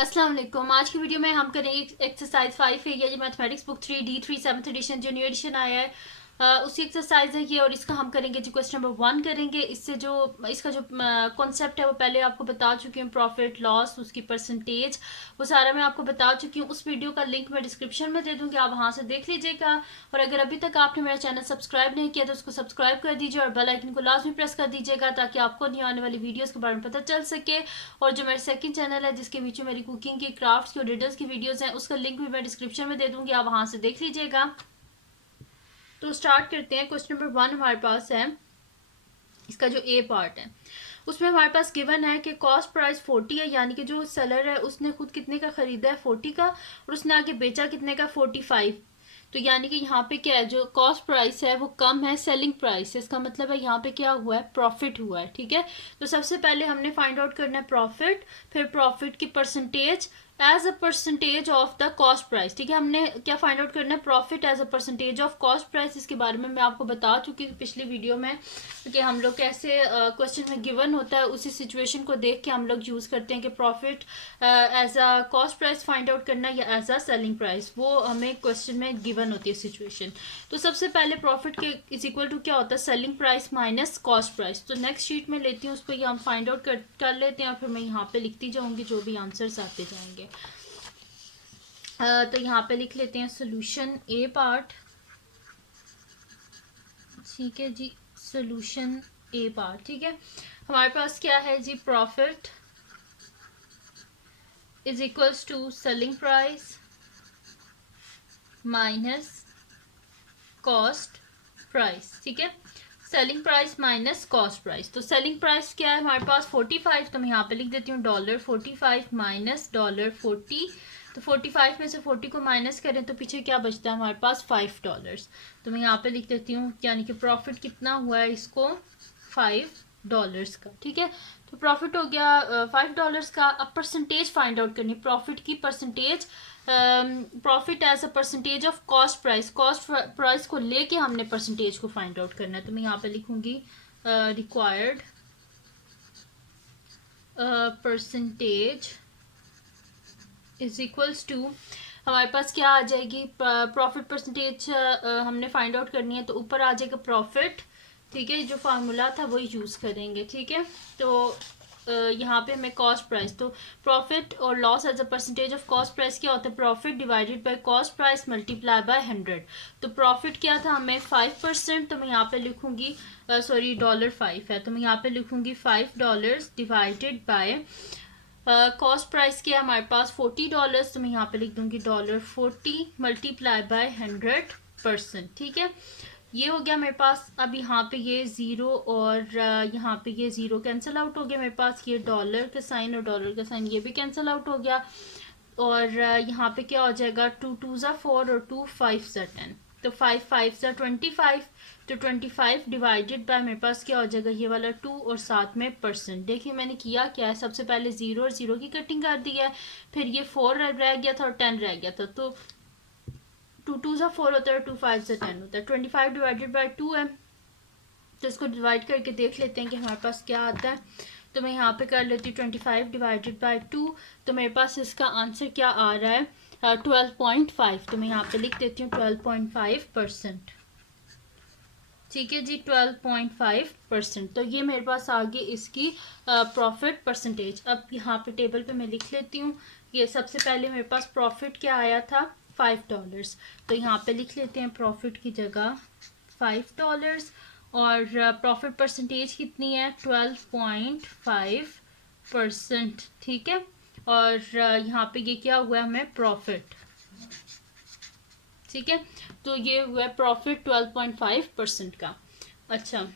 अस्सलाम वालेकुम। आज की वीडियो में हम करेंगे एक्सरसाइज 5 है। ये mathematics book 3D3 7th edition जो न्यू एडिशन आया है उसी एक्सरसाइज है ये। और इसका हम करेंगे जो क्वेश्चन नंबर 1 करेंगे। इससे जो इसका जो कॉन्सेप्ट है वो पहले आपको बता चुकी हूँ, प्रॉफिट लॉस उसकी परसेंटेज वो सारा मैं आपको बता चुकी हूँ। उस वीडियो का लिंक मैं डिस्क्रिप्शन में दे दूँगी, आप वहाँ से देख लीजिएगा। और अगर अभी तक आपने मेरा चैनल सब्सक्राइब नहीं किया तो उसको सब्सक्राइब कर दीजिए और बेल आइकन को लाजमी प्रेस कर दीजिएगा ताकि आपको नहीं आने वाली वीडियोज़ के बारे में पता चल सके। और जो मेरा सेकंड चैनल है जिसके बीच में मेरी कुकिंग की, क्राफ्ट्स की और रिडल्स की वीडियोस हैं, उसका लिंक भी मैं डिस्क्रिप्शन में दे दूंगी, आप वहां से देख लीजिएगा। तो स्टार्ट करते हैं। क्वेश्चन नंबर 1 हमारे पास है, इसका जो ए पार्ट है उसमें हमारे पास गिवन है कि कॉस्ट प्राइस 40 है, यानी कि जो सेलर है उसने खुद कितने का खरीदा है 40 का और उसने आगे बेचा कितने का 45। तो यानी कि यहाँ पे क्या है, जो कॉस्ट प्राइस है वो कम है सेलिंग प्राइस है। इसका मतलब है यहाँ पे क्या हुआ है, प्रॉफिट हुआ है। ठीक है, तो सबसे पहले हमने फाइंड आउट करना है प्रॉफिट, फिर प्रॉफिट की percentage as a percentage of the cost price. ठीक है, हमने क्या फाइंड आउट करना है, profit as a percentage of cost price. इसके बारे में मैं आपको बता चुकी हूँ पिछली वीडियो में कि हम लोग कैसे क्वेश्चन में गिवन होता है उसी सिचुएशन को देख के हम लोग यूज करते हैं कि profit as a cost price find out करना या एज अ सेलिंग प्राइस, वो हमें क्वेश्चन में गिवन होती है सिचुएशन। तो सबसे पहले प्रॉफिट के इज इक्वल टू क्या होता है, selling price minus cost price. तो नेक्स्ट शीट में लेती हूँ, उस पर हम फाइंड आउट कर लेते हैं और फिर मैं यहाँ पे लिखती जाऊंगी जो भी आंसर्स आते जाएंगे। तो यहाँ पे लिख लेते हैं सोल्यूशन ए पार्ट। ठीक है जी, सोल्यूशन ए पार्ट। ठीक है, हमारे पास क्या है जी, profit is equals to selling price minus cost price. ठीक है, selling price minus cost price. तो सेलिंग प्राइस क्या है हमारे पास 45, तो मैं यहाँ पे लिख देती हूँ $45 माइनस $40। तो 45 में से 40 को माइनस करें तो पीछे क्या बचता है हमारे पास $5। तो मैं यहाँ पे लिख देती हूँ, यानी कि प्रॉफिट कितना हुआ है इसको $5 का। ठीक है, तो प्रॉफिट हो गया $5 का। अब परसेंटेज फाइंड आउट करनी, प्रॉफिट की percentage, profit as a percentage of cost price. Cost price को लेके हमने परसेंटेज को फाइंड आउट करना है। तो मैं यहाँ पे लिखूंगी required percentage is equals to, हमारे पास क्या आ जाएगी, प्रॉफिट परसेंटेज हमने फाइंड आउट करनी है तो ऊपर आ जाएगा प्रॉफिट। ठीक है, जो फार्मूला था वही यूज़ करेंगे। ठीक है, तो यहाँ पे हमें कॉस्ट प्राइस, तो प्रॉफिट और loss as a percentage of cost price क्या होता है, profit divided by cost price multiply by 100। तो प्रॉफिट क्या था हमें 5%, तो मैं यहाँ पे लिखूंगी सॉरी $5 है, तो मैं यहाँ पे लिखूंगी $5 डिवाइडेड बाय कॉस्ट प्राइस क्या है हमारे पास $40, तो मैं यहाँ पे लिख दूंगी $40 मल्टीप्लाई बाय 100%। ठीक है, ये हो गया मेरे पास। अब यहाँ पे ये ज़ीरो और यहाँ पे ये ज़ीरो कैंसिल आउट हो गया मेरे पास, ये डॉलर का साइन और डॉलर का साइन ये भी कैंसिल आउट हो गया। और यहाँ पे क्या हो जाएगा, 2 2 ज़ा 4 और 2 5 ज़ा 10, तो 5 5 ज़ा 25। तो 25 डिवाइडेड बाय मेरे पास क्या हो जाएगा, ये वाला 2 और साथ में परसेंट। देखिए मैंने किया क्या है, सबसे पहले ज़ीरो और ज़ीरो की कटिंग कर दी है, फिर ये 4 रह गया था और 10 रह गया था। तो 2 2 ज़ा 4 होता है, 2 5 ज़ा 10 होता है। 25 डिवाइडेड बाय 2 है, तो इसको डिवाइड करके देख लेते हैं कि हमारे पास क्या आता है। तो मैं यहाँ पे कर लेती हूँ 25 डिवाइडेड बाय 2, तो मेरे पास इसका आंसर क्या आ रहा है 12.5। तो मैं यहाँ पे लिख देती हूँ 12.5%। ठीक है जी, 12.5%। तो ये मेरे पास आ गई इसकी प्रॉफिट परसेंटेज। अब यहाँ पे टेबल पे मैं लिख लेती हूँ, ये सबसे पहले मेरे पास प्रॉफिट क्या आया था $5, तो यहाँ पे लिख लेते हैं प्रॉफिट की जगह $5 और प्रॉफिट परसेंटेज कितनी है 12.5%। ठीक है, और यहाँ पे ये क्या हुआ हमें प्रॉफिट। ठीक है, तो ये हुआ प्रॉफिट 12.5% का। अच्छा,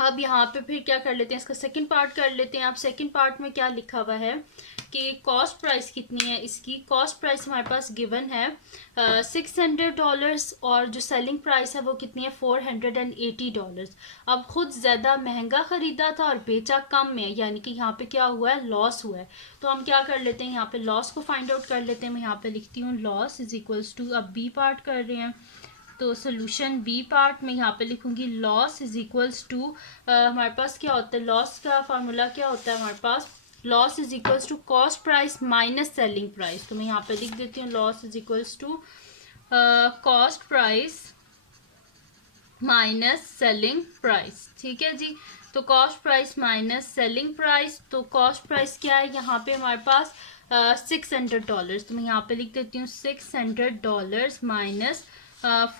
अब यहाँ पे फिर क्या कर लेते हैं, इसका सेकंड पार्ट कर लेते हैं। आप सेकंड पार्ट में क्या लिखा हुआ है कि कॉस्ट प्राइस कितनी है इसकी, कॉस्ट प्राइस हमारे पास गिवन है $600 और जो सेलिंग प्राइस है वो कितनी है $480। अब खुद ज़्यादा महंगा ख़रीदा था और बेचा कम में, यानी कि यहाँ पे क्या हुआ है, लॉस हुआ है। तो हम क्या कर लेते हैं, यहाँ पे लॉस को फाइंड आउट कर लेते हैं। मैं यहाँ पे लिखती हूँ लॉस इज इक्वल्स टू, अब बी पार्ट कर रहे हैं तो सोल्यूशन बी पार्ट में यहाँ पे लिखूंगी लॉस इज इक्वल्स टू, हमारे पास क्या होता है, लॉस का फार्मूला क्या होता है हमारे पास, loss is equals to cost price minus selling price. तो मैं यहाँ पे लिख देती हूँ loss is equals to cost price minus selling price. ठीक है जी, तो cost price minus selling price, तो कॉस्ट प्राइस क्या है यहाँ पे हमारे पास $600। तो मैं यहाँ पे लिख देती हूँ $600 माइनस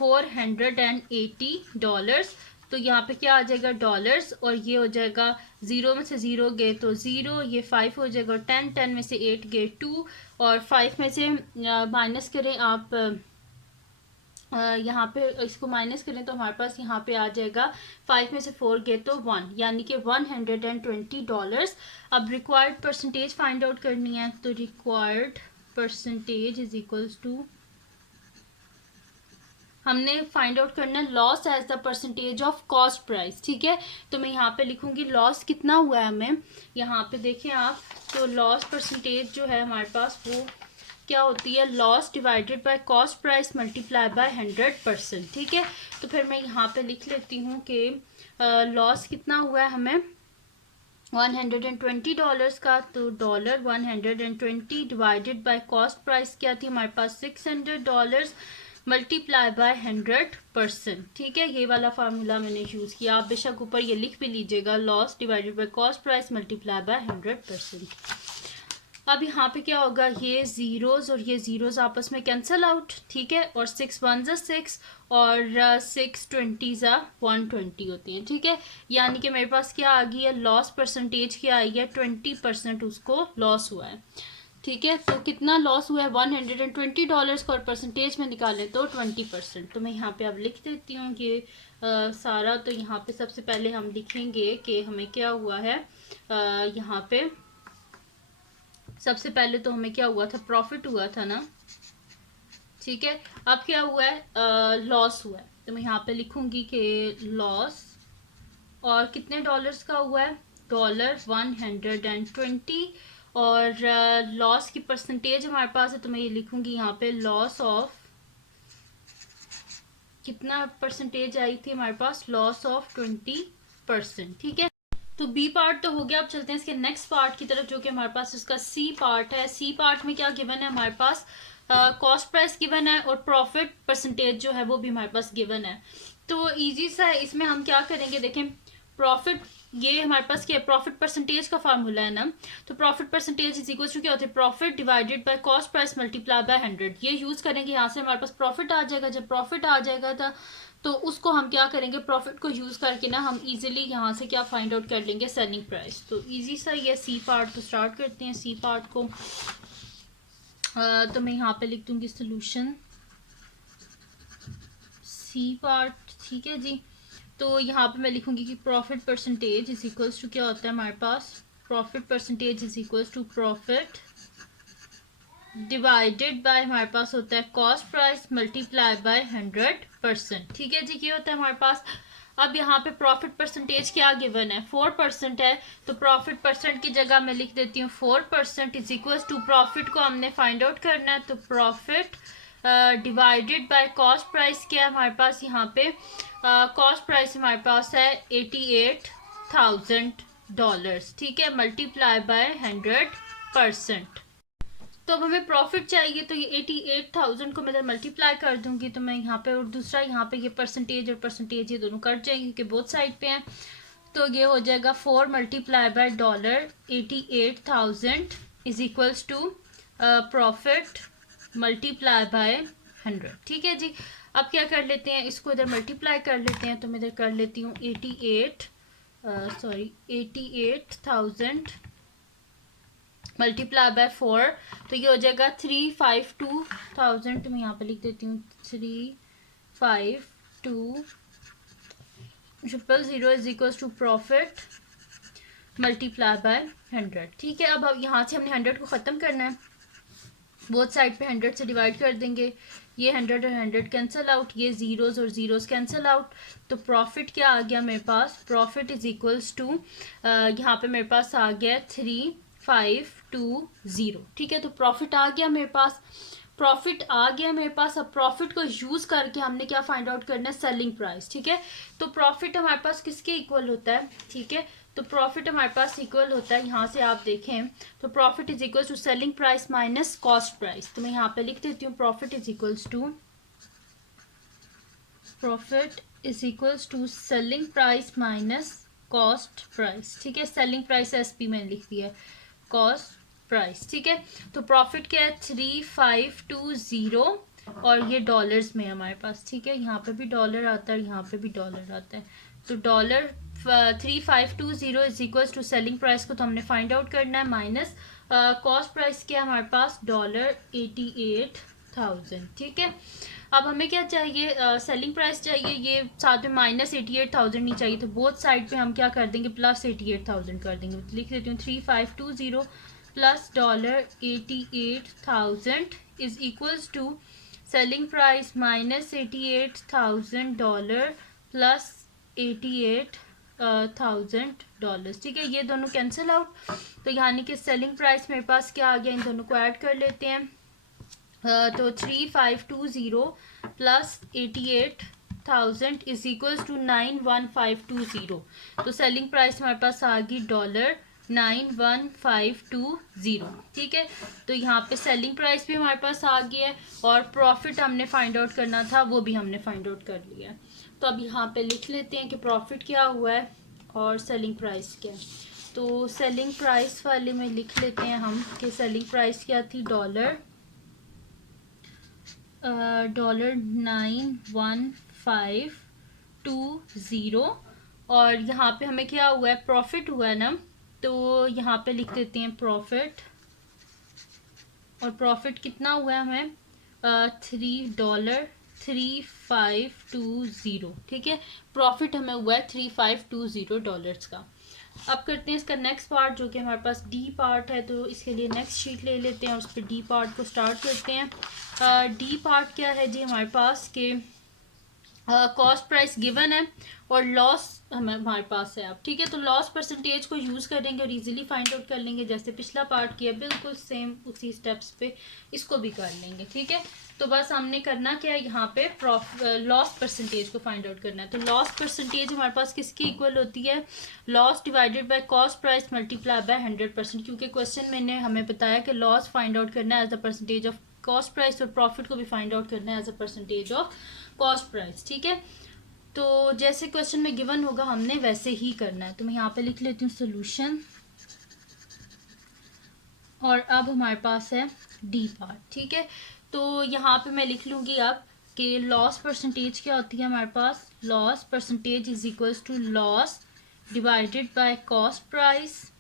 $480। तो यहाँ पे क्या आ जाएगा डॉलर्स, और ये हो जाएगा 0 में से 0 गए तो 0, ये 5 हो जाएगा, 10 में से 8 गए 2, और 5 में से माइनस करें आप यहाँ पे इसको माइनस करें तो हमारे पास यहाँ पे आ जाएगा 5 में से 4 गए तो 1, यानी कि $120। अब रिक्वायर्ड परसेंटेज फाइंड आउट करनी है, तो required percentage is equals to, हमने फाइंड आउट करना है loss as the percentage of cost price. ठीक है, तो मैं यहाँ पे लिखूंगी लॉस कितना हुआ है हमें, यहाँ पे देखें आप, तो लॉस परसेंटेज जो है हमारे पास वो क्या होती है, loss divided by cost price multiply by 100%। ठीक है, तो फिर मैं यहाँ पे लिख लेती हूँ कि लॉस कितना हुआ है हमें $120 का, तो $120 डिवाइडेड बाय कॉस्ट प्राइस क्या थी हमारे पास $600 मल्टीप्लाई बाय 100%। ठीक है, ये वाला फार्मूला मैंने यूज़ किया, आप बेशक ऊपर ये लिख भी लीजिएगा loss divided by cost price multiply by 100%। अब यहाँ पे क्या होगा, ये ज़ीरोज़ और ये ज़ीरोज़ आपस में कैंसिल आउट। ठीक है, और 6 1 ज़ा 6 और 6 20 ज़ा 120 होती हैं। ठीक है, यानी कि मेरे पास क्या आ गई है, लॉस परसेंटेज क्या आई है, 20% उसको लॉस हुआ है। ठीक है, तो कितना लॉस हुआ है $120 का, और परसेंटेज में निकालें तो 20%। तो मैं यहाँ पे अब लिख देती हूँ कि सारा, तो यहाँ पे सबसे पहले हम लिखेंगे कि हमें क्या हुआ है, यहाँ पे सबसे पहले तो हमें क्या हुआ था, प्रॉफिट हुआ था ना। ठीक है, अब क्या हुआ है, लॉस हुआ है। तो मैं यहाँ पे लिखूंगी कि लॉस, और कितने डॉलर्स का हुआ है, $120, और लॉस की परसेंटेज हमारे पास है, तो मैं ये लिखूंगी यहाँ पे लॉस ऑफ, कितना परसेंटेज आई थी हमारे पास, लॉस ऑफ 20%। ठीक है, तो बी पार्ट तो हो गया। अब चलते हैं इसके नेक्स्ट पार्ट की तरफ, जो कि हमारे पास इसका सी पार्ट है। सी पार्ट में क्या गिवन है हमारे पास, कॉस्ट प्राइस गिवन है, और प्रॉफिट परसेंटेज जो है वो भी हमारे पास गिवन है। तो इजी सा है, इसमें हम क्या करेंगे, देखें प्रॉफिट, ये हमारे पास क्या है, प्रॉफिट परसेंटेज का फार्मूला है ना। तो profit percentage is equal to क्या होता है, profit divided by cost price multiply by 100। ये यूज करेंगे, यहाँ से हमारे पास प्रॉफिट आ जाएगा। जब प्रॉफिट आ जाएगा तो उसको हम क्या करेंगे, प्रॉफिट को यूज़ करके ना हम इजीली यहाँ से क्या फाइंड आउट कर लेंगे, सेलिंग प्राइस। तो इजी सा ये सी पार्ट, तो स्टार्ट करते हैं सी पार्ट को। तो मैं यहाँ पे लिख दूँगी सोल्यूशन सी पार्ट। ठीक है जी, तो यहाँ पे मैं लिखूँगी कि profit percentage is equals to क्या होता है हमारे पास, profit percentage is equals to profit divided by हमारे पास होता है कॉस्ट प्राइस मल्टीप्लाई बाय 100%। ठीक है जी, ये होता है हमारे पास। अब यहाँ पे प्रॉफिट परसेंटेज क्या गिवन है, 4% है, तो प्रॉफिट परसेंट की जगह मैं लिख देती हूँ 4% इज इक्वल्स टू, प्रॉफिट को हमने फाइंड आउट करना है, तो profit divided by cost price क्या है हमारे पास, यहाँ पे कॉस्ट प्राइस हमारे पास है $88,000। ठीक है, मल्टीप्लाई बाय 100%। तो अब हमें प्रॉफिट चाहिए, तो ये 88,000 को मैं इधर मल्टीप्लाई कर दूंगी, तो मैं यहाँ पे, और दूसरा यहाँ पे ये परसेंटेज और परसेंटेज ये दोनों कट जाएंगे क्योंकि बोथ साइड पे हैं। तो ये हो जाएगा 4 multiply by $88,000 is equals to profit multiply by 100। ठीक है जी, अब क्या कर लेते हैं, इसको इधर मल्टीप्लाई कर लेते हैं। तो मैं इधर कर लेती हूँ 88,000 मल्टीप्लाई बाय 4, तो ये हो जाएगा 352,000। तो मैं यहाँ पे लिख देती हूँ 352,000 is equals to profit multiply by 100। ठीक है, अब यहाँ से हमने 100 को ख़त्म करना है, बोथ साइड पे 100 से डिवाइड कर देंगे, ये 100 और 100 कैंसिल आउट, ये ज़ीरोज़ और ज़ीरोज़ कैंसिल आउट। तो प्रॉफिट क्या आ गया मेरे पास, प्रॉफिट इज इक्वल्स टू, यहाँ पे मेरे पास आ गया 3520। ठीक है, तो प्रॉफिट आ गया मेरे पास, प्रॉफिट आ गया मेरे पास। अब प्रॉफिट को यूज़ करके हमने क्या फाइंड आउट करना है, सेलिंग प्राइस। ठीक है, तो प्रॉफिट हमारे पास किसके इक्वल होता है, ठीक है, तो प्रॉफिट हमारे पास इक्वल होता है, यहाँ से आप देखें तो profit is equal to selling price minus cost price. तो मैं यहाँ पे लिख देती हूँ profit is equals to selling price minus cost price. ठीक है, सेलिंग प्राइस एसपी मैंने लिख दिया, कॉस्ट प्राइस। ठीक है, तो प्रॉफिट क्या है 3520 और ये डॉलर्स में हमारे पास। ठीक है, यहाँ पे भी डॉलर आता है, यहाँ पे भी डॉलर आता है। तो dollar 3520 is equal to selling price को तो हमने फाइंड आउट करना है, माइनस कॉस्ट प्राइस क्या है हमारे पास $88,000। ठीक है, अब हमें क्या चाहिए, सेलिंग प्राइस चाहिए, ये साथ में माइनस 88,000 नहीं चाहिए, तो बोथ साइड पे हम क्या कर देंगे प्लस 88,000 कर देंगे। तो लिख देती हूँ 3520 plus $88,000 is equals to selling price minus $88,000 plus $88,000। ठीक है, ये दोनों कैंसिल आउट, तो यानी कि सेलिंग प्राइस मेरे पास क्या आ गया, इन दोनों को ऐड कर लेते हैं। तो 3520 प्लस 88,000 इज इक्वल्स टू 91520। तो सेलिंग प्राइस हमारे पास आ गई $91520। ठीक है, तो यहाँ पे सेलिंग प्राइस भी हमारे पास आ गया है और प्रॉफिट हमने फाइंड आउट करना था वो भी हमने फाइंड आउट कर लिया है। तो अब यहाँ पे लिख लेते हैं कि प्रॉफिट क्या हुआ है और सेलिंग प्राइस क्या है। तो सेलिंग प्राइस वाले में लिख लेते हैं हम कि सेलिंग प्राइस क्या थी $91520 और यहाँ पे हमें क्या हुआ है प्रॉफिट हुआ है ना, तो यहाँ पे लिख देते हैं प्रॉफिट, और प्रॉफिट कितना हुआ है हमें $3520। ठीक है, प्रॉफिट हमें हुआ है $3520 का। अब करते हैं इसका नेक्स्ट पार्ट जो कि हमारे पास डी पार्ट है, तो इसके लिए नेक्स्ट शीट ले लेते हैं और उस पर डी पार्ट को स्टार्ट करते हैं। डी पार्ट क्या है जी हमारे पास के कॉस्ट प्राइस गिवन है और लॉस हमारे पास है। अब ठीक है, तो लॉस परसेंटेज को यूज़ करेंगे और इजीली फाइंड आउट कर लेंगे, जैसे पिछला पार्ट किया बिल्कुल सेम उसी स्टेप्स पे इसको भी कर लेंगे। ठीक है, तो बस हमने करना क्या है, यहाँ पे लॉस परसेंटेज को फाइंड आउट करना है। तो लॉस परसेंटेज हमारे पास किसकी इक्वल होती है, loss divided by cost price multiply by 100%, क्योंकि क्वेश्चन मैंने हमें बताया कि लॉस फाइंड आउट करना है as a percentage of cost price और प्रॉफिट को भी फाइंड आउट करना है as a percentage of cost price. ठीक है, तो जैसे क्वेश्चन में गिवन होगा हमने वैसे ही करना है। तो मैं यहाँ पे लिख लेती हूँ सोल्यूशन, और अब हमारे पास है डी पार्ट। ठीक है, तो यहाँ पे मैं लिख लूँगी अब कि लॉस परसेंटेज क्या होती है हमारे पास, loss percentage is equals to loss divided by cost price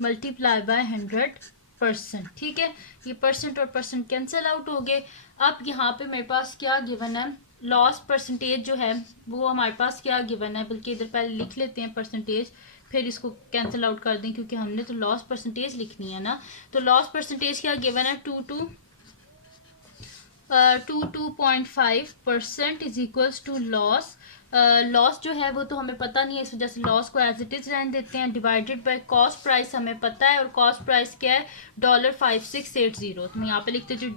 multiply by 100%। ठीक है, ये परसेंट और परसेंट कैंसिल आउट हो गए। अब यहाँ पे मेरे पास क्या गिवन है, लॉस परसेंटेज जो है वो हमारे पास क्या गिवन है, बल्कि इधर पहले लिख लेते हैं परसेंटेज, फिर इसको कैंसिल आउट कर दें क्योंकि हमने तो लॉस परसेंटेज लिखनी है ना। तो लॉस परसेंटेज क्या गिवन है 2.5% is equals to loss. Loss जो है वो तो हमें पता नहीं है, इस वजह से लॉस को एज इट इज रहने देते हैं, डिवाइडेड बाय कॉस्ट प्राइस हमें पता है और कॉस्ट प्राइस क्या है $5680। तो मैं यहाँ पे लिखते हूँ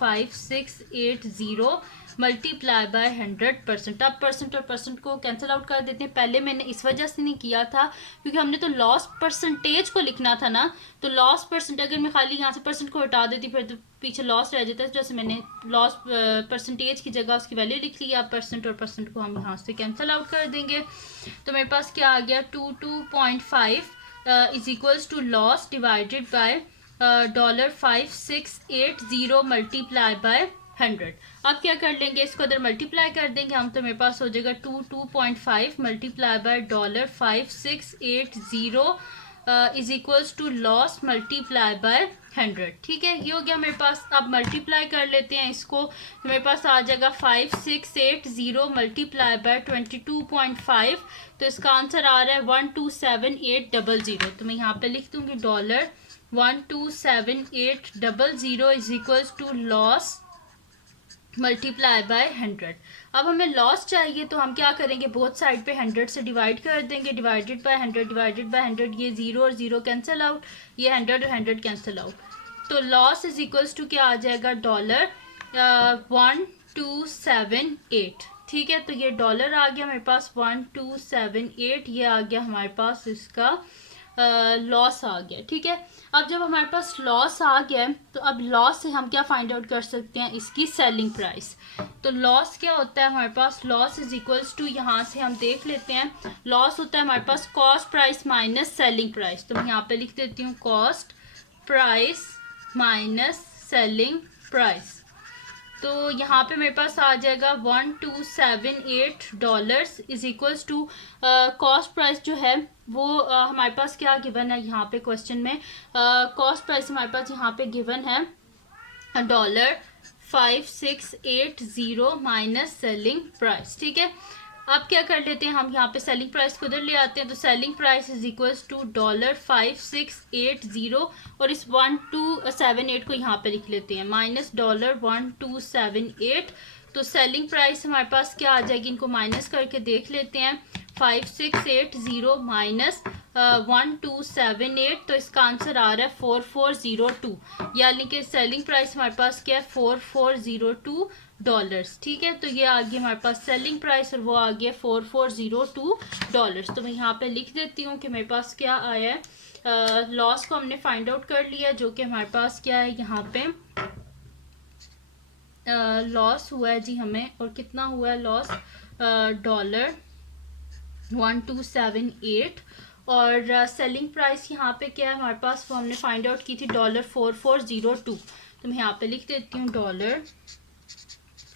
$5680 मल्टीप्लाई बाय 100%। अब परसेंट और परसेंट को कैंसिल आउट कर देते हैं। पहले मैंने इस वजह से नहीं किया था क्योंकि हमने तो लॉस परसेंटेज को लिखना था ना, तो लॉस परसेंट अगर मैं खाली यहाँ से परसेंट को हटा देती फिर तो पीछे लॉस रह जाता है, जैसे मैंने लॉस परसेंटेज की जगह उसकी वैल्यू लिख ली। अब परसेंट और परसेंट को हम यहाँ से कैंसिल आउट कर देंगे, तो मेरे पास क्या आ गया 2.5 is equals to loss divided by $5680 multiply by 100। अब क्या कर लेंगे, इसको अगर मल्टीप्लाई कर देंगे हम तो मेरे पास हो जाएगा 2.5 multiply by $5680 is equals to loss multiply by 100। ठीक है, ये हो गया मेरे पास। अब मल्टीप्लाई कर लेते हैं इसको, तो मेरे पास आ जाएगा 5680 मल्टीप्लाई बाय 22.5, तो इसका आंसर आ रहा है 127800। तो मैं यहाँ पे लिख दूंगी $127800 is equals to loss multiply by 100। अब हमें लॉस चाहिए तो हम क्या करेंगे, बोथ साइड पे 100 से डिवाइड कर देंगे, डिवाइडेड बाय 100 डिवाइडेड बाय 100, ये 0 और 0 कैंसिल आउट, ये 100 और 100 कैंसिल आउट, तो लॉस इज इक्वल्स टू क्या आ जाएगा $1278। ठीक है, तो ये डॉलर आ गया मेरे पास 1278, ये आ गया हमारे पास इसका लॉस आ गया। ठीक है, अब जब हमारे पास लॉस आ गया तो अब लॉस से हम क्या फाइंड आउट कर सकते हैं, इसकी सेलिंग प्राइस। तो लॉस क्या होता है हमारे पास, लॉस इज इक्वल्स टू, यहाँ से हम देख लेते हैं, लॉस होता है हमारे पास cost price minus selling price. तो मैं यहाँ पे लिख देती हूँ cost price minus selling price. तो यहाँ पे मेरे पास आ जाएगा $1278 is equals to cost price जो है वो हमारे पास क्या गिवन है यहाँ पे क्वेश्चन में, कॉस्ट प्राइस हमारे पास यहाँ पे गिवन है $5680 माइनस सेलिंग प्राइस। ठीक है, अब क्या कर लेते हैं हम यहाँ पे सेलिंग प्राइस को उधर ले आते हैं, तो selling price is equals to $5680 और इस 1278 को यहाँ पे लिख लेते हैं माइनस $1278। तो सेलिंग प्राइस हमारे पास क्या आ जाएगी, इनको माइनस करके देख लेते हैं, 5680 माइनस 1278, तो इसका आंसर आ रहा है 4402, यानी कि सेलिंग प्राइस हमारे पास क्या है $4402। ठीक है, तो ये आ गया हमारे पास सेलिंग प्राइस और वो आ गया $4402। तो मैं यहाँ पे लिख देती हूँ कि मेरे पास क्या आया है, लॉस को हमने फाइंड आउट कर लिया, जो कि हमारे पास क्या है यहाँ पे लॉस हुआ है जी हमें, और कितना हुआ है लॉस, $1278, और सेलिंग प्राइस यहाँ पे क्या है हमारे पास, वो हमने फाइंड आउट की थी $4402। तो मैं यहाँ पे लिख देती हूँ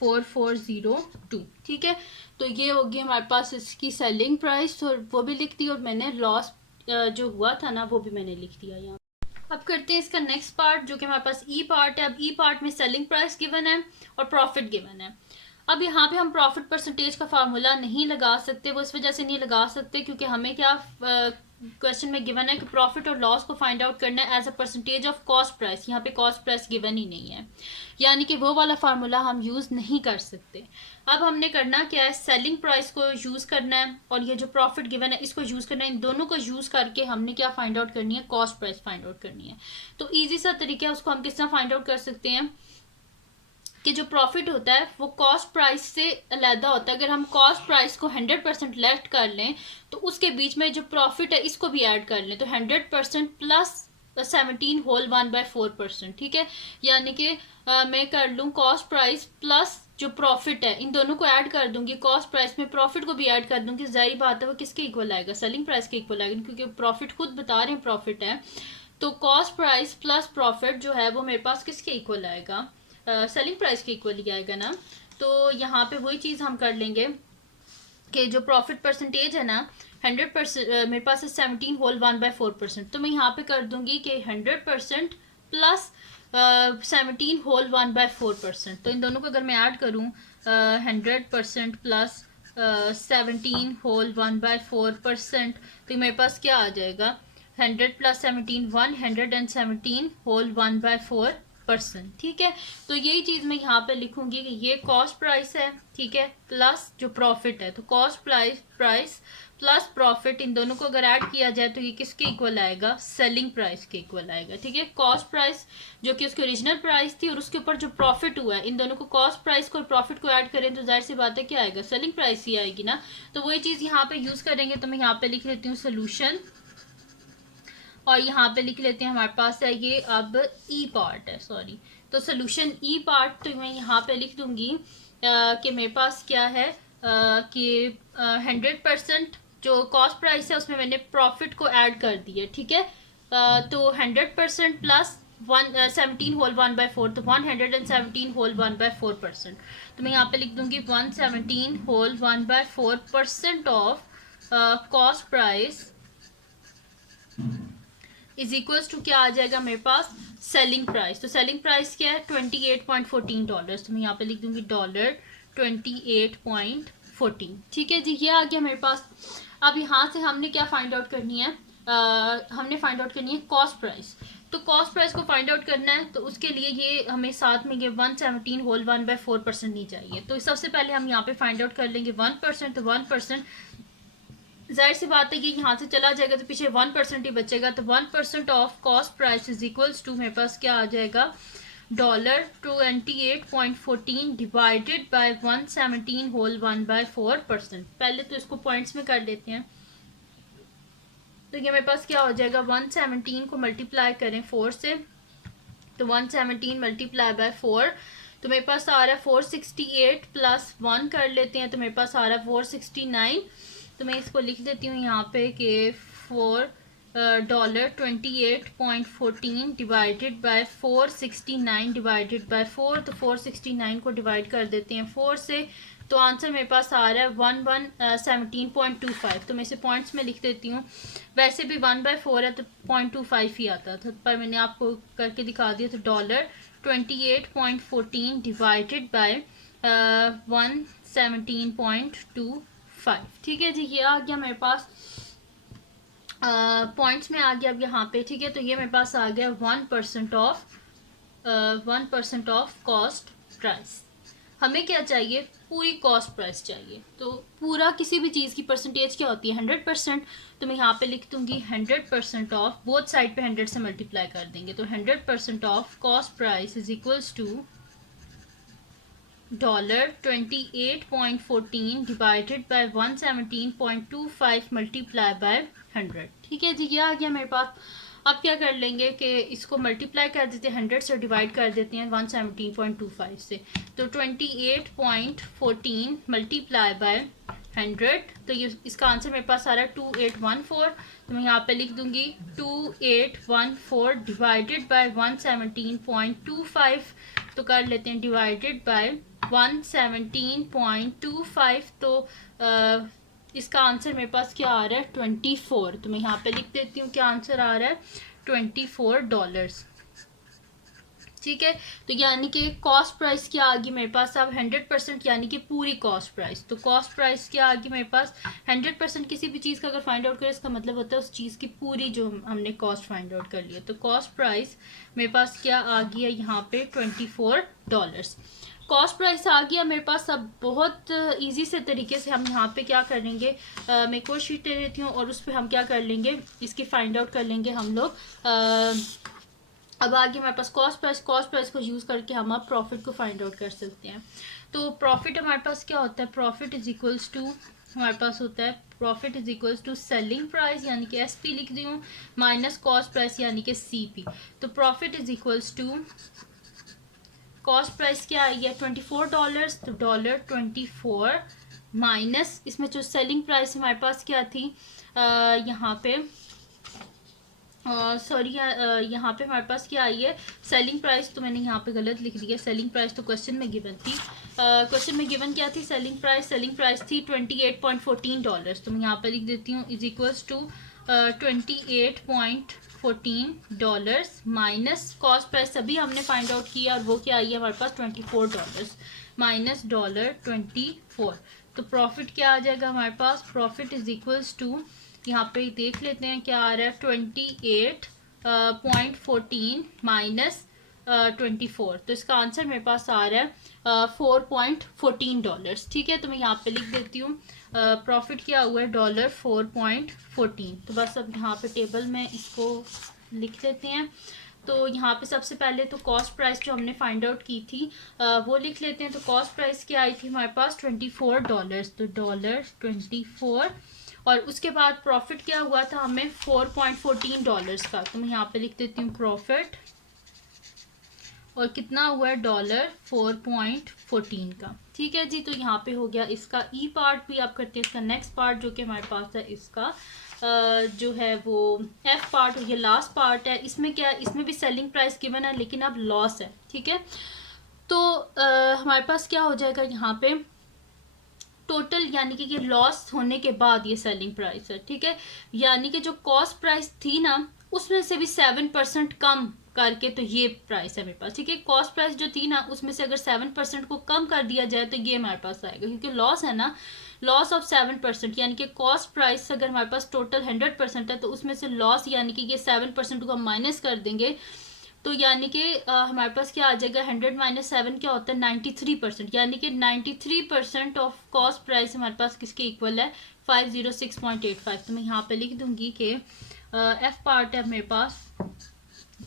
$4402। ठीक है, तो ये होगी हमारे पास इसकी सेलिंग प्राइस, और वो भी लिख दी, और मैंने लॉस जो हुआ था ना वो भी मैंने लिख दिया यहाँ। अब करते हैं इसका नेक्स्ट पार्ट, जो कि हमारे पास ई पार्ट है। अब ई पार्ट में सेलिंग प्राइस गिवन है और प्रॉफिट गिवन है। अब यहाँ पे हम प्रॉफिट परसेंटेज का फार्मूला नहीं लगा सकते, वो इस वजह से नहीं लगा सकते क्योंकि हमें क्या क्वेश्चन में गिवन है कि प्रॉफिट और लॉस को फाइंड आउट करना है as a percentage of cost price. यहाँ पे कॉस्ट प्राइस गिवन ही नहीं है, यानी कि वो वाला फार्मूला हम यूज़ नहीं कर सकते। अब हमने करना क्या है, सेलिंग प्राइस को यूज़ करना है और ये जो प्रॉफिट गिवन है इसको यूज़ करना है। इन दोनों को यूज़ करके हमने क्या फाइंड आउट करनी है, कॉस्ट प्राइस फाइंड आउट करनी है। तो ईजी सा तरीका है, उसको हम किस तरह फाइंड आउट कर सकते हैं कि जो प्रॉफिट होता है वो कॉस्ट प्राइस से अलहदा होता है। अगर हम कॉस्ट प्राइस को 100% लेफ्ट कर लें तो उसके बीच में जो प्रॉफिट है इसको भी ऐड कर लें, तो 100% प्लस 17 होल 1/4%। ठीक है, यानी कि मैं कर लूँ कॉस्ट प्राइस प्लस जो प्रॉफिट है, इन दोनों को ऐड कर दूंगी। कॉस्ट प्राइस में प्रॉफिट को भी ऐड कर दूंगी, जाहिर बात है वो किसके इक्वल आएगा, सेलिंग प्राइस के इक्वल आएगा, क्योंकि प्रॉफिट खुद बता रहे हैं प्रॉफिट है। तो कॉस्ट प्राइस प्लस प्रॉफिट जो है वो मेरे पास किसके इक्वल आएगा, सेलिंग प्राइस के इक्वल ही आएगा ना। तो यहाँ पे वही चीज़ हम कर लेंगे कि जो प्रॉफिट परसेंटेज है ना 100%, मेरे पास है 17 होल 1/4%। तो मैं यहाँ पे कर दूंगी कि 100% प्लस 17 होल 1/4%। तो इन दोनों को अगर मैं ऐड करूँ 100% प्लस 17 होल 1/4%, तो मेरे पास क्या आ जाएगा, 100 प्लस 17 117 होल 1/4%। ठीक है, तो यही चीज़ मैं यहाँ पे लिखूंगी कि ये कॉस्ट प्राइस है, ठीक है, प्लस जो प्रॉफिट है। तो कॉस्ट प्राइस प्लस प्रॉफिट, इन दोनों को अगर ऐड किया जाए तो ये किसके इक्वल आएगा, सेलिंग प्राइस के इक्वल आएगा। ठीक है, कॉस्ट प्राइस जो कि उसकी ओरिजिनल प्राइस थी और उसके ऊपर जो प्रॉफिट हुआ है, इन दोनों को कॉस्ट प्राइस को और प्रॉफिट को ऐड करें तो जाहिर सी बात है क्या आएगा, सेलिंग प्राइस ही आएगी ना। तो वही चीज़ यहाँ पे यूज़ करेंगे। तो मैं यहाँ पे लिख लेती हूँ सोल्यूशन, और यहाँ पे लिख लेते हैं हमारे पास है ये अब ई पार्ट है, सॉरी। तो सोल्यूशन ई पार्ट, तो मैं यहाँ पे लिख दूंगी कि मेरे पास क्या है कि 100% जो कॉस्ट प्राइस है उसमें मैंने प्रॉफिट को ऐड कर दिया। ठीक है, तो 100% प्लस 17 होल 1/4, तो 117 होल 1/4%। तो मैं यहाँ पे लिख दूंगी 117 whole 1/4% of cost price is equals to क्या आ जाएगा मेरे पास, सेलिंग प्राइस। तो सेलिंग प्राइस क्या है, $28.14। तो मैं यहाँ पे लिख दूंगी $28.14। ठीक है जी, ये आ गया मेरे पास। अब यहाँ से हमने क्या फाइंड आउट करनी है, हमने फाइंड आउट करनी है कॉस्ट प्राइस। तो कॉस्ट प्राइस को फाइंड आउट करना है तो उसके लिए ये हमें साथ में ये 117 होल 1/4% नहीं चाहिए। तो सबसे पहले हम यहाँ पे फाइंड आउट कर लेंगे 1%। तो 1%, जाहिर सी बात है कि यहाँ से चला जाएगा तो पीछे 1% ही बचेगा। तो 1% of cost price is equals to मेरे पास क्या आ जाएगा, $28.14 डिवाइडेड बाय 117 होल 1/4%। पहले तो इसको पॉइंट्स में कर लेते हैं। तो ये मेरे पास क्या हो जाएगा, 117 को मल्टीप्लाई करें 4 से, तो 117 मल्टीप्लाई बाय 4, तो मेरे पास आ रहा है 468 प्लस 1 कर लेते हैं, तो मेरे पास आ रहा है 469। तो मैं इसको लिख देती हूँ यहाँ पे कि $28.14 डिवाइडेड बाय 469 डिवाइडेड बाय 4, तो 469 को डिवाइड कर देते हैं 4 से, तो आंसर मेरे पास आ रहा है 1117.25। तो मैं इसे पॉइंट्स में लिख देती हूँ। वैसे भी 1/4 है तो 0.25 ही आता था, पर मैंने आपको करके दिखा दिया। तो $28.14 डिवाइडेड बाय 117.25। ठीक है जी, ये आ गया मेरे पास पॉइंट्स में आ गया अब यहाँ पे। ठीक है, तो ये मेरे पास आ गया 1% ऑफ कॉस्ट प्राइस। हमें क्या चाहिए, पूरी कॉस्ट प्राइस चाहिए। तो पूरा किसी भी चीज़ की परसेंटेज क्या होती है, 100%। तो मैं यहाँ पे लिख दूंगी 100% ऑफ, बोथ साइड पे 100 से मल्टीप्लाई कर देंगे, तो 100% of cost price is equals to $28.14 divided by 117.25 multiply by 100। ठीक है जी, ये आ गया मेरे पास। अब क्या कर लेंगे कि इसको मल्टीप्लाई कर देते हैं 100 से, डिवाइड कर देते हैं 117.25 से, तो 28.14 मल्टीप्लाई बाय 100, तो ये इसका आंसर मेरे पास आ रहा है 2814। तो मैं यहाँ पे लिख दूंगी 2814 डिवाइडेड बाय 117.25, तो कर लेते हैं डिवाइडेड बाय 117.25, तो इसका आंसर मेरे पास क्या आ रहा है 24। तो मैं यहाँ पे लिख देती हूँ क्या आंसर आ रहा है, $24। ठीक है, तो यानी कि कॉस्ट प्राइस क्या आ गई मेरे पास अब 100%, यानी कि पूरी कॉस्ट प्राइस। तो कॉस्ट प्राइस क्या आ गई मेरे पास 100%। किसी भी चीज़ का अगर फाइंड आउट करें, इसका मतलब होता है उस चीज़ की पूरी जो हमने कॉस्ट फाइंड आउट कर लिया। तो कॉस्ट प्राइस मेरे पास क्या आ गई है यहाँ पे $24। कॉस्ट प्राइस आ गया मेरे पास। अब बहुत इजी से तरीके से हम यहाँ पे क्या करेंगे, मैं एक और शीट ले लेती हूँ और उस पर हम क्या कर लेंगे, इसकी फाइंड आउट कर लेंगे हम लोग। अब आगे हमारे पास कॉस्ट प्राइस को यूज़ करके हम अब प्रॉफिट को फाइंड आउट कर सकते हैं। तो प्रॉफिट हमारे पास क्या होता है, प्रॉफिट इज इक्वल्स टू, हमारे पास होता है profit is equals to selling price यानी कि SP लिख दी हूँ, माइनस कॉस्ट प्राइस यानी कि CP। तो profit is equals to, cost price क्या आई है $24, तो $24 माइनस इसमें जो सेलिंग प्राइस हमारे पास क्या थी, यहाँ पे सॉरी यहाँ पे हमारे पास क्या आई है सेलिंग प्राइस, तो मैंने यहाँ पे गलत लिख दिया। सेलिंग प्राइस तो क्वेश्चन में गिवन थी, क्वेश्चन में गिवन क्या थी, सेलिंग प्राइस थी $28.14। तो मैं यहाँ पे लिख देती हूँ is equals to $28.14 minus cost price अभी हमने फाइंड आउट किया और वो क्या आई है हमारे पास $24 माइनस $24। तो प्रॉफिट क्या आ जाएगा हमारे पास, प्रॉफिट इज इक्वल्स टू, यहाँ पे देख लेते हैं क्या आ रहा है, 28.14 माइनस 24। तो इसका आंसर मेरे पास आ रहा है $4.14। ठीक है, तो मैं यहाँ पे लिख देती हूँ प्रॉफिट क्या हुआ है $4.14। तो बस अब यहाँ पे टेबल में इसको लिख लेते हैं। तो यहाँ पे सबसे पहले तो कॉस्ट प्राइस जो हमने फाइंड आउट की थी वो लिख लेते हैं। तो कॉस्ट प्राइस क्या आई थी हमारे पास $24, तो $24, और उसके बाद प्रॉफिट क्या हुआ था हमें $4.14 का। तो मैं यहाँ पे लिख देती हूँ प्रॉफिट, और कितना हुआ है $4.14 का। ठीक है जी, तो यहाँ पे हो गया इसका ई पार्ट भी। आप करते हैं इसका नेक्स्ट पार्ट जो कि हमारे पास है इसका जो है वो एफ पार्ट, ये लास्ट पार्ट है। इसमें क्या है, इसमें भी सेलिंग प्राइस गिवन है लेकिन अब लॉस है। ठीक है, तो हमारे पास क्या हो जाएगा यहाँ पे टोटल, यानी कि ये लॉस होने के बाद ये सेलिंग प्राइस है। ठीक है, यानी कि जो कॉस्ट प्राइस थी ना उसमें से भी 7% कम करके तो ये प्राइस है मेरे पास। ठीक है, कॉस्ट प्राइस जो थी ना उसमें से अगर 7% को कम कर दिया जाए तो ये हमारे पास आएगा, क्योंकि लॉस है ना, लॉस ऑफ 7%, यानी कि कॉस्ट प्राइस अगर हमारे पास टोटल 100% है तो उसमें से लॉस यानी कि ये 7% को हम माइनस कर देंगे, तो यानी कि हमारे पास क्या आ जाएगा 100 माइनस 7 क्या होता है 93%, यानी कि 93% ऑफ कॉस्ट प्राइस हमारे पास किसके इक्वल है 506.85। तो मैं यहाँ पे लिख दूंगी कि एफ पार्ट है मेरे पास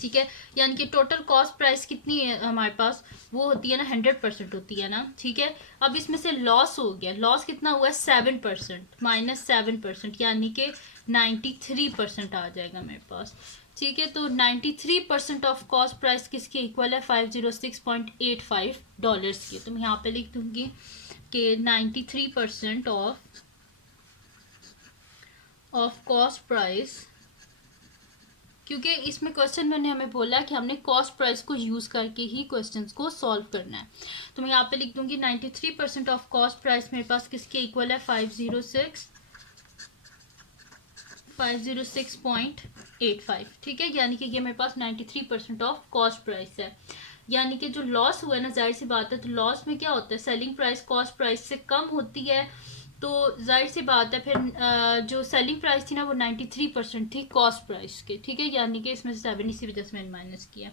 ठीक है, यानी कि टोटल कॉस्ट प्राइस कितनी है हमारे पास, वो होती है ना 100% होती है ना। ठीक है, अब इसमें से लॉस हो गया, लॉस कितना हुआ है 7%, -7%, यानी कि 93% आ जाएगा मेरे पास। ठीक है, तो 93% ऑफ कॉस्ट प्राइस किसके इक्वल है, $506.85 की। तो मैं यहाँ पे लिख दूंगी कि 93% ऑफ कॉस्ट प्राइस, क्योंकि इसमें क्वेश्चन मैंने हमें बोला कि हमने कॉस्ट प्राइस को यूज़ करके ही क्वेश्चंस को सॉल्व करना है। तो मैं यहाँ पे लिख दूंगी 93% ऑफ कॉस्ट प्राइस मेरे पास किसके इक्वल है, 506.85। ठीक है, यानी कि ये मेरे पास 93% ऑफ कॉस्ट प्राइस है। यानी कि जो लॉस हुआ है ना, जाहिर सी बात है, तो लॉस में क्या होता है, सेलिंग प्राइस कॉस्ट प्राइस से कम होती है, तो जाहिर सी बात है फिर जो सेलिंग प्राइस थी ना वो 93% थी कॉस्ट प्राइस के। ठीक है, यानी कि इसमें से 7 इसी वजह से मैंने माइनस किया।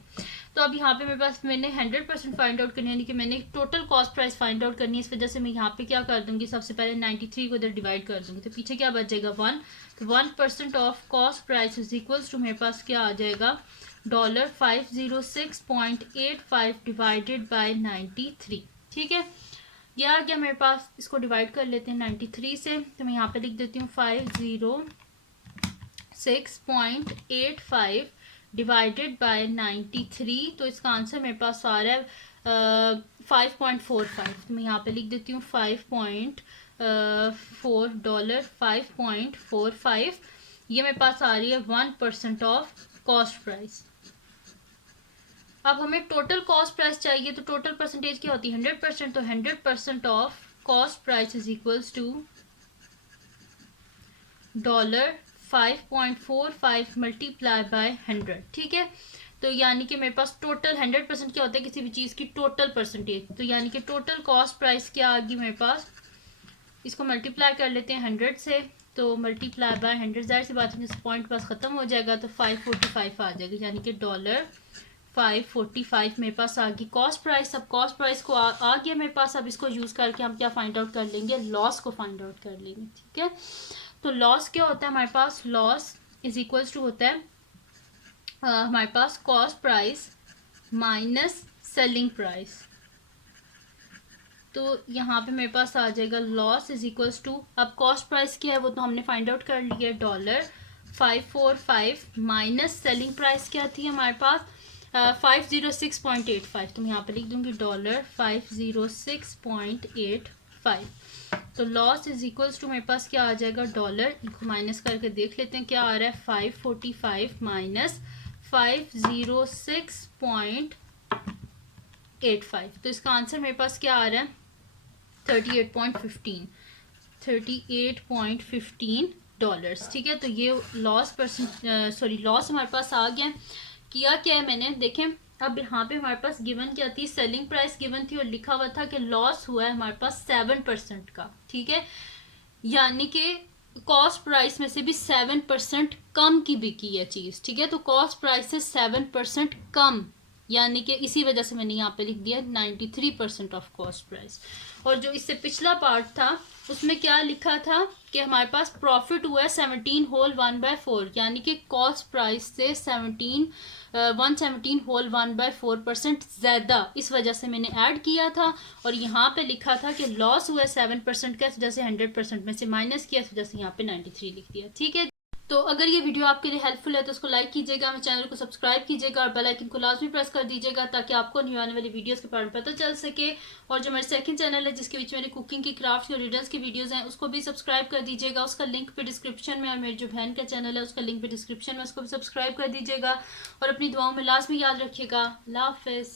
तो अब यहाँ पे मेरे पास मैंने 100% फाइंड आउट करनी है, यानी कि मैंने total cost price find out करनी है। इस वजह से मैं यहाँ पे क्या कर दूंगी, सबसे पहले 93 को इधर डिवाइड कर दूंगी, तो पीछे क्या बचेगा 1। तो 1% of cost price is equals to मेरे पास क्या आ जाएगा, $506.85 डिवाइडेड बाय 93। ठीक है, यह आ गया मेरे पास। इसको डिवाइड कर लेते हैं 93 से, तो मैं यहाँ पे लिख देती हूँ 506.85 डिवाइडेड बाय 93। तो इसका आंसर मेरे पास आ रहा है 5.45। तो मैं यहाँ पे लिख देती हूँ $5.45। ये मेरे पास आ रही है 1% ऑफ कॉस्ट प्राइस। अब हमें टोटल कॉस्ट प्राइस चाहिए, तो टोटल परसेंटेज क्या होती है 100%। तो 100% of cost price is equals to $5.45 multiply by 100। ठीक है, तो यानी कि मेरे पास टोटल 100% क्या होता है किसी भी चीज़ की टोटल परसेंटेज, तो यानी कि टोटल कॉस्ट प्राइस क्या आ गई मेरे पास, इसको मल्टीप्लाई कर लेते हैं 100 से, तो मल्टीप्लाई बाय 100, जाहिर सी बात है जिस पॉइंट पास ख़त्म हो जाएगा तो 545 आ जाएगा, यानी कि $545 मेरे पास आ गई कॉस्ट प्राइस। अब कॉस्ट प्राइस को आ गया मेरे पास, अब इसको यूज़ करके हम क्या फाइंड आउट कर लेंगे, लॉस को फाइंड आउट कर लेंगे। ठीक है, तो लॉस क्या होता है हमारे पास, लॉस इज इक्वल्स टू होता है हमारे पास cost price minus selling price. तो यहाँ पे मेरे पास आ जाएगा लॉस इज इक्वल्स टू, अब कॉस्ट प्राइस क्या है वो तो हमने फाइंड आउट कर लिया, $545 माइनस सेलिंग प्राइस क्या थी हमारे पास 506.85। तो मैं यहाँ पे लिख दूंगी $506.85। तो लॉस इज इक्वल्स टू मेरे पास क्या आ जाएगा, डॉलर इनको माइनस करके देख लेते हैं क्या आ रहा है, 545 माइनस 506.85। तो इसका आंसर मेरे पास क्या आ रहा है 38.15 डॉलर्स। ठीक है, तो ये लॉस लॉस हमारे पास आ गया। किया क्या है मैंने, देखें अब यहाँ पे हमारे पास गिवन क्या थी, सेलिंग प्राइस गिवन थी और लिखा हुआ था कि लॉस हुआ है हमारे पास 7% का। ठीक है, यानी कि कॉस्ट प्राइस में से भी 7% कम की बिकी है चीज़। ठीक है, तो कॉस्ट प्राइस से 7% कम, यानी कि इसी वजह से मैंने यहाँ पे लिख दिया 93% ऑफ कॉस्ट प्राइस। और जो इससे पिछला पार्ट था उसमें क्या लिखा था कि हमारे पास प्रॉफिट हुआ है 17 होल 1/4, यानी कि कॉस्ट प्राइस से 117 होल 1/4% ज़्यादा, इस वजह से मैंने ऐड किया था। और यहाँ पे लिखा था कि लॉस हुआ है 7% का, इस वजह से 100% में से माइनस किया, इस वजह से यहाँ पे 93 लिख दिया। ठीक है, तो अगर ये वीडियो आपके लिए हेल्पफुल है तो उसको लाइक कीजिएगा, मेरे चैनल को सब्सक्राइब कीजिएगा और बेल आइकन को लाजमी प्रेस कर दीजिएगा ताकि आपको न्यू आने वाली वीडियोस के बारे में पता चल सके। और जो मेरा सेकंड चैनल है जिसके बीच मेरे कुकिंग की, क्राफ्ट और रीडर्स की वीडियोस हैं, उसको भी सब्सक्राइब कर दीजिएगा, उसका लिंक पे डिस्क्रिप्शन में, और मेरी जो बहन का चैनल है उसका लिंक पे डिस्क्रिप्शन में, उसको भी सब्सक्राइब कर दीजिएगा। और अपनी दुआओं में लाजमी याद रखिएगा। अल्लाह हाफिज़।